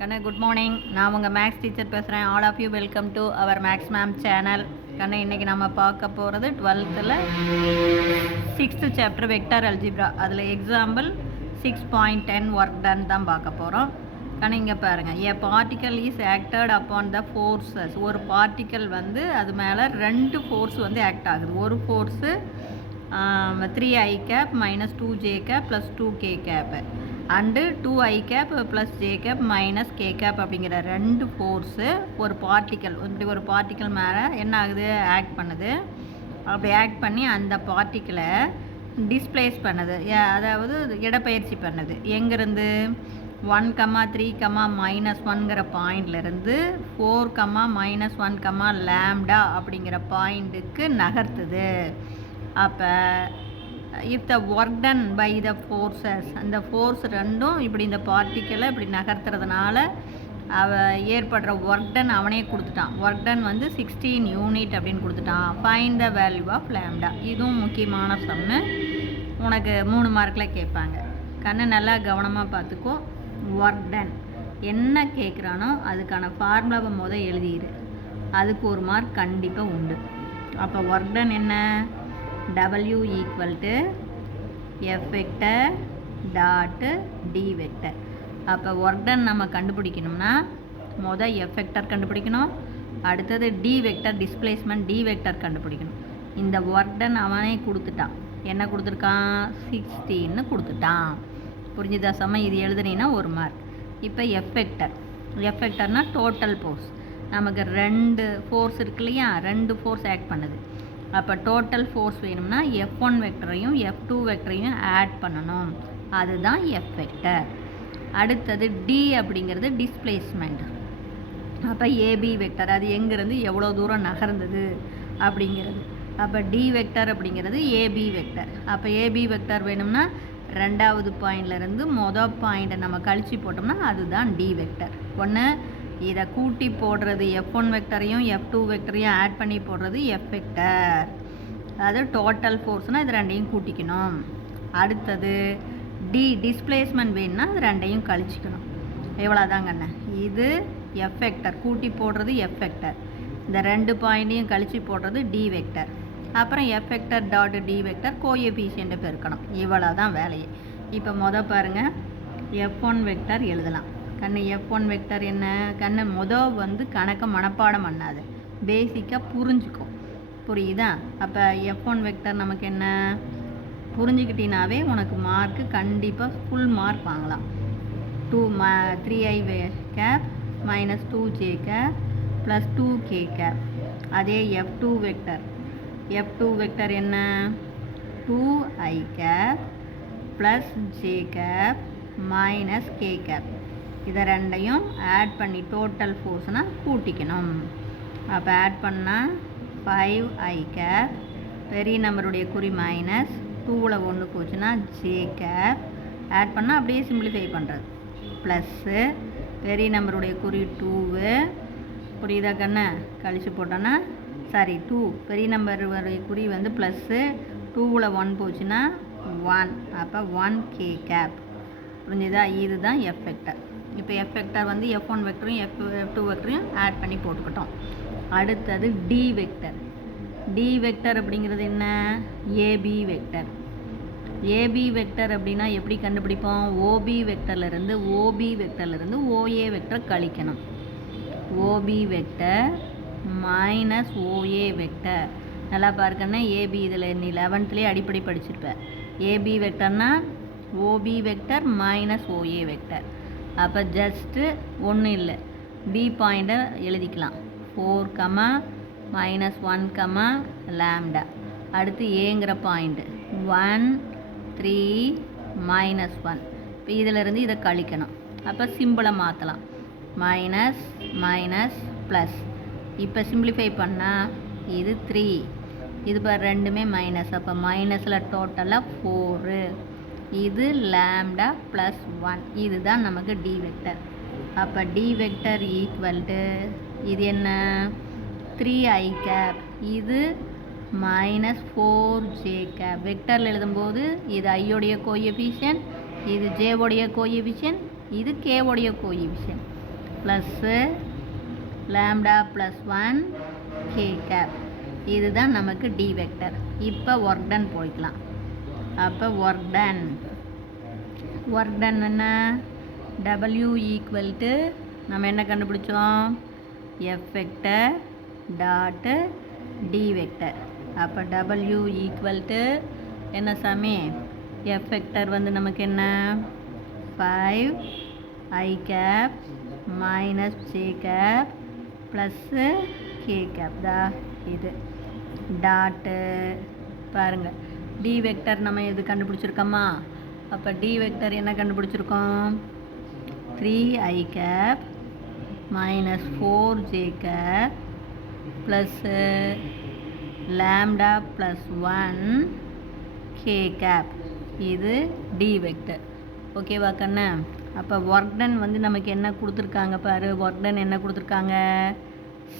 கண்ணா good morning. நான் உங்கள் maths teacher பேசுகிறேன். All of you welcome to our maths ma'am channel. கண்ணா இன்றைக்கி நம்ம பார்க்க போகிறது 12th 6th chapter vector algebra. அதில் எக்ஸாம்பிள் 6.10 ஒர்க் டன் தான் பார்க்க போகிறோம். கண்ணா இங்கே பாருங்கள், a particle is acted upon the forces. ஒரு பார்ட்டிக்கல் வந்து அது மேலே 2 ஃபோர்ஸ் வந்து ஆக்ட் ஆகுது. ஒரு force 3i cap minus 2j cap plus 2k cap and 2i cap plus j cap minus k cap அப்படிங்கிற 2 ஃபோர்ஸு ஒரு பார்ட்டிக்கல், இப்படி ஒரு பார்ட்டிக்கல் மேலே என்ன ஆகுது, ஆக்ட் பண்ணுது. அப்படி ஆக்ட் பண்ணி அந்த பார்ட்டிக்கலை டிஸ்பிளேஸ் பண்ணுது, அதாவது இடப்பெயர்ச்சி பண்ணுது. எங்கேருந்து 1, 3, -1ங்கிற பாயிண்ட்லேருந்து 4, -1, லேம்டா அப்படிங்கிற பாயிண்ட்டுக்கு நகர்த்துது. அப்போ if the work done by the forces, அந்த ஃபோர்ஸ் ரெண்டும் இப்படி இந்த பார்ட்டிக்கலை இப்படி நகர்த்துறதுனால ஏற்படுற ஒர்க் டன் அவனே கொடுத்துட்டான். ஒர்க் டன் வந்து 16 யூனிட் அப்படின்னு கொடுத்துட்டான். Find the value of lambda. இதுவும் முக்கியமான சம்மு, உனக்கு 3 மார்க்கில் கேட்பாங்க. கண்ணு நல்லா கவனமாக பார்த்துக்கோ. ஒர்க் டன் என்ன கேட்குறானோ அதுக்கான ஃபார்முலாவை எழுதிடு, அதுக்கு 1 மார்க் கண்டிப்பாக உண்டு. அப்போ ஒர்க் டன் என்ன, W equal to F vector dot D vector. அப்போ ஒர்க் டன் நம்ம கண்டுபிடிக்கணும்னா F வெக்டர் கண்டுபிடிக்கணும், அடுத்தது D vector displacement D vector கண்டுபிடிக்கணும். இந்த ஒர்க் டன் அவனே கொடுத்துட்டான். என்ன கொடுத்துருக்கான், 16 கொடுத்துட்டான். புரிஞ்சுதா சம? இது எழுதுனீங்கன்னா 1 மார்க். இப்போ F வெக்டர்னா டோட்டல் ஃபோர்ஸ். நமக்கு 2 ஃபோர்ஸ் இருக்கு இல்லையா, 2 ஃபோர்ஸ் ஆக்ட் பண்ணுது. அப்போ டோட்டல் ஃபோர்ஸ் வேணும்னா F1 வெக்டரையும் F2 வெக்டரையும் ஆட் பண்ணணும், அதுதான் F வெக்டர். அடுத்தது D அப்படிங்கிறது டிஸ்பிளேஸ்மெண்ட். அப்போ AB வெக்டர், அது எங்கேருந்து எவ்வளோ தூரம் நகர்ந்தது அப்படிங்கிறது. அப்போ D வெக்டர் அப்படிங்கிறது AB வெக்டர். அப்போ AB வெக்டர் வேணும்னா 2வது பாயிண்ட்லேருந்து பாயிண்ட்டை நம்ம கழிச்சு போட்டோம்னா அதுதான் D வெக்டர். ஒன்று இதை கூட்டி போடுறது F1 வெக்டரையும் F2 வெக்டரையும் ஆட் பண்ணி போடுறது F வெக்டர். அதாவது டோட்டல் ஃபோர்ஸ்னால் இது 2ஐயும் கூட்டிக்கணும். அடுத்தது D டிஸ்பிளேஸ்மெண்ட் வேணும்னா அது 2ஐயும் கழிச்சிக்கணும். எவ்வளோதாங்கண்ணே, இது F வெக்டர் கூட்டி போடுறது F வெக்டர், இந்த 2 பாயிண்ட்டையும் கழிச்சு போடுறது D வெக்டர். அப்புறம் F vector dot D vector கோஎஃபிஷியன்ட்டை பெருக்கணும். இவ்வளோ தான் வேலையே. இப்போ பாருங்கள், F1 வெக்டர் எழுதலாம். கண்ணு F1 வெக்டர் என்ன, கண்ணு வந்து கணக்கை மனப்பாடம் பண்ணாது, பேசிக்காக புரிஞ்சுக்கும். புரியுதா? அப்போ F1 வெக்டர் நமக்கு என்ன, புரிஞ்சுக்கிட்டினாவே உனக்கு மார்க்கு கண்டிப்பாக ஃபுல் மார்க் வாங்கலாம். 3i cap minus 2j cap plus 2k cap. அதே F2 வெக்டர் என்ன, 2i cap plus j cap minus k cap. இதை 2ஐயும் ஆட் பண்ணி டோட்டல் ஃபோர்ஸ்னால் கூட்டிக்கணும். அப்போ ஆட் பண்ணால் 5i cap, பெரிய நம்பருடைய குறி மைனஸ் 2ல் 1 போச்சுன்னா j cap, ஆட் பண்ணால் அப்படியே சிம்பிளிஃபை பண்ணுறது, ப்ளஸ்ஸு பெரிய நம்பருடைய குறி 2, புரியுதா கண்ணு, கழிச்சு போட்டோன்னா 2 பெரிய நம்பருடைய குறி வந்து ப்ளஸ்ஸு, 2ல் 1 போச்சுன்னா 1, அப்போ 1k cap. புரிஞ்சுதா? இதுதான் F வெக்டர். இப்போ F வெக்டர் வந்து F1 வெக்டரையும் F2 வெக்டரையும் ஆட் பண்ணி போட்டுக்கிட்டோம். அடுத்தது D வெக்டர் அப்படிங்கிறது என்ன, AB வெக்டர் அப்படின்னா எப்படி கண்டுபிடிப்போம், OB வெக்டர்லேருந்து OA வெக்டர் கழிக்கணும். OB vector minus OA vector. நல்லா பார்க்கணுன்னா AB இதில் நீ 11th அடிப்படை படிச்சிருப்பேன். AB வெக்டர்னா OB vector minus OA vector. அப்போ ஜஸ்ட்டு ஒன்றும் இல்லை, B பாயிண்ட்டை எழுதிக்கலாம். 4, -1, லேம்டா. அடுத்து ஏங்கிற பாயிண்ட்டு 1, 3, -1. இப்போ இதிலிருந்து இதை கழிக்கணும். அப்போ சிம்பிளை மாற்றலாம், மைனஸ் ப்ளஸ். இப்போ சிம்பிளிஃபை பண்ணால் இது 3, இது பார் 2மே மைனஸ். அப்போ மைனஸில் டோட்டலாக 4, இது லேம்டா ப்ளஸ் 1. இதுதான் நமக்கு D வெக்டர். அப்போ D வெக்டர் ஈக்குவல் டு இது என்ன, 3i cap, இது -4j cap. வெக்டரில் எழுதும்போது இது ஐயோடைய கோஎஃபிஷியன்ட், இது ஜேவோடைய கோஎஃபிஷியன்ட், இது கேவோடைய coefficient. Plus lambda plus 1 K cap. இதுதான் நமக்கு டி வெக்டர். இப்போ ஒர்க் டன் போய்க்கலாம். அப்போ ஒர்க் டன் என்ன, W ஈக்குவல் டு நம்ம என்ன கண்டுபிடிச்சோம், F vector dot D vector. அப்போ W ஈக்குவல் டு என்ன சாமி, எஃப் வெக்டர் வந்து நமக்கு என்ன 5 I cap minus J cap plus K cap தான். இது டாட்டு பாருங்கள், டி வெக்டர் நம்ம எது கண்டுபிடிச்சிருக்கோமா. அப்போ டி வெக்டர் என்ன கண்டுபிடிச்சிருக்கோம், 3I cap minus 4J cap plus lambda plus 1 K cap. இது டி வெக்டர். ஓகேவா கண்ணு. அப்போ ஒர்க் டன் வந்து நமக்கு என்ன கொடுத்துருக்காங்க பாரு, ஒர்க் டன் என்ன கொடுத்துருக்காங்க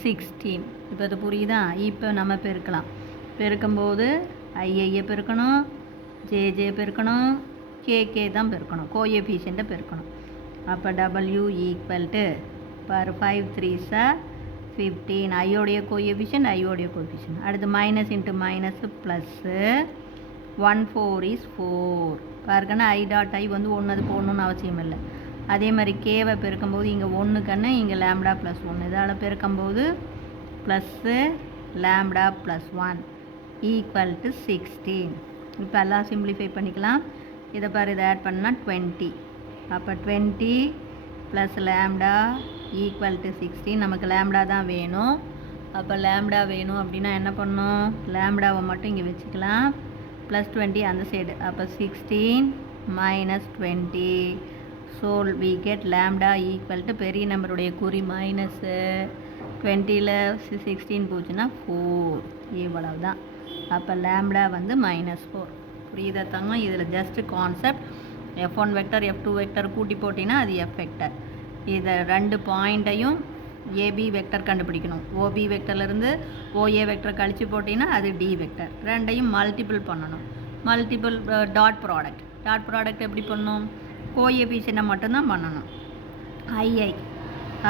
16. இப்போ அது புரியுதா. இப்போ நம்ம பெருக்கலாம். பெருக்கும்போது ஐஐயை பெருக்கணும், ஜேஜே பெருக்கணும், கேகே தான் பெருக்கணும், கோஎஃபிஷியண்ட்டை பெருக்கணும். அப்போ W ஈக்குவல் டு பாரு 5 3s 15. ஐயோடைய கோஎஃபிஷியன்ட், ஐயோடைய கோஎஃபிஷியன்ட். அடுத்து minus into minus plus 1 4 is 4. பாருக்கண்ணா ஐ டாட் ஐ வந்து ஒன்று அது போடணுன்னு அவசியம் இல்லை. அதே மாதிரி கேவை பெருக்கும்போது இங்கே 1 கண்ணு, இங்கே லேம்டா ப்ளஸ் 1. இதால் பெருக்கும்போது plus lambda plus 1 equal to 16. இப்போ எல்லாம் சிம்பிளிஃபை பண்ணிக்கலாம். இதை பாரு, இதை ஆட் பண்ணால் 20. அப்போ 20 ப்ளஸ் லேம்டா ஈக்குவல் டு 16. நமக்கு லேம்டா தான் வேணும். அப்போ லேம்டா வேணும் அப்படின்னா என்ன பண்ணணும், லேம்டாவை மட்டும் இங்கே வச்சுக்கலாம். ப்ளஸ் 20 அந்த சைடு. அப்போ 16 minus 20. So we get lambda equal to பெரிய நம்பருடைய குறி மைனஸு 20ல் 16 போச்சுன்னா 4. இவ்வளவு தான். அப்போ லேம்டா வந்து -4. புரியுதா தாங்க. இதில் just concept. F1 vector F2 vector கூட்டி போட்டிங்கன்னா அது F வெக்டர். இதை 2 பாயிண்ட்டையும் ஏபி வெக்டர் கண்டுபிடிக்கணும். ஓபி வெக்டர்லேருந்து ஓஏ வெக்டர் கழித்து போட்டிங்கன்னா அது டி வெக்டர். ரெண்டையும் மல்டிபிள் பண்ணணும். மல்டிபிள் டாட் ப்ராடக்ட் எப்படி பண்ணணும், கோஎஃபிஷியன்ட்டை மட்டும்தான் பண்ணணும். ஐஐ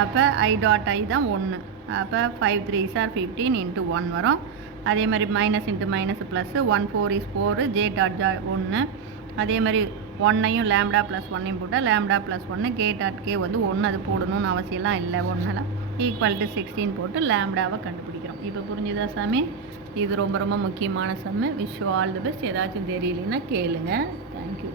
அப்போ ஐ டாட் ஐ தான் 1. அப்போ 5 3s 15 இன்ட்டு 1 வரும். அதே மாதிரி minus into minus plus 1 4 is 4 J dot 1. அதே மாதிரி 1ஐயும் லேம்டா ப்ளஸ் 1ஐயும் போட்டால் lambda plus 1 K dot K வந்து 1 அது போடணும்னு அவசியம்லாம் இல்லை. 1எல்லாம் ஈக்குவல் டு 16 போட்டு லேம்டாவை கண்டுபிடிக்கிறோம். இப்போ புரிஞ்சுதா சாமி. இது ரொம்ப ரொம்ப முக்கியமான sum. Wish you all the best. ஏதாச்சும் தெரியலன்னா கேளுங்க. தேங்க்யூ.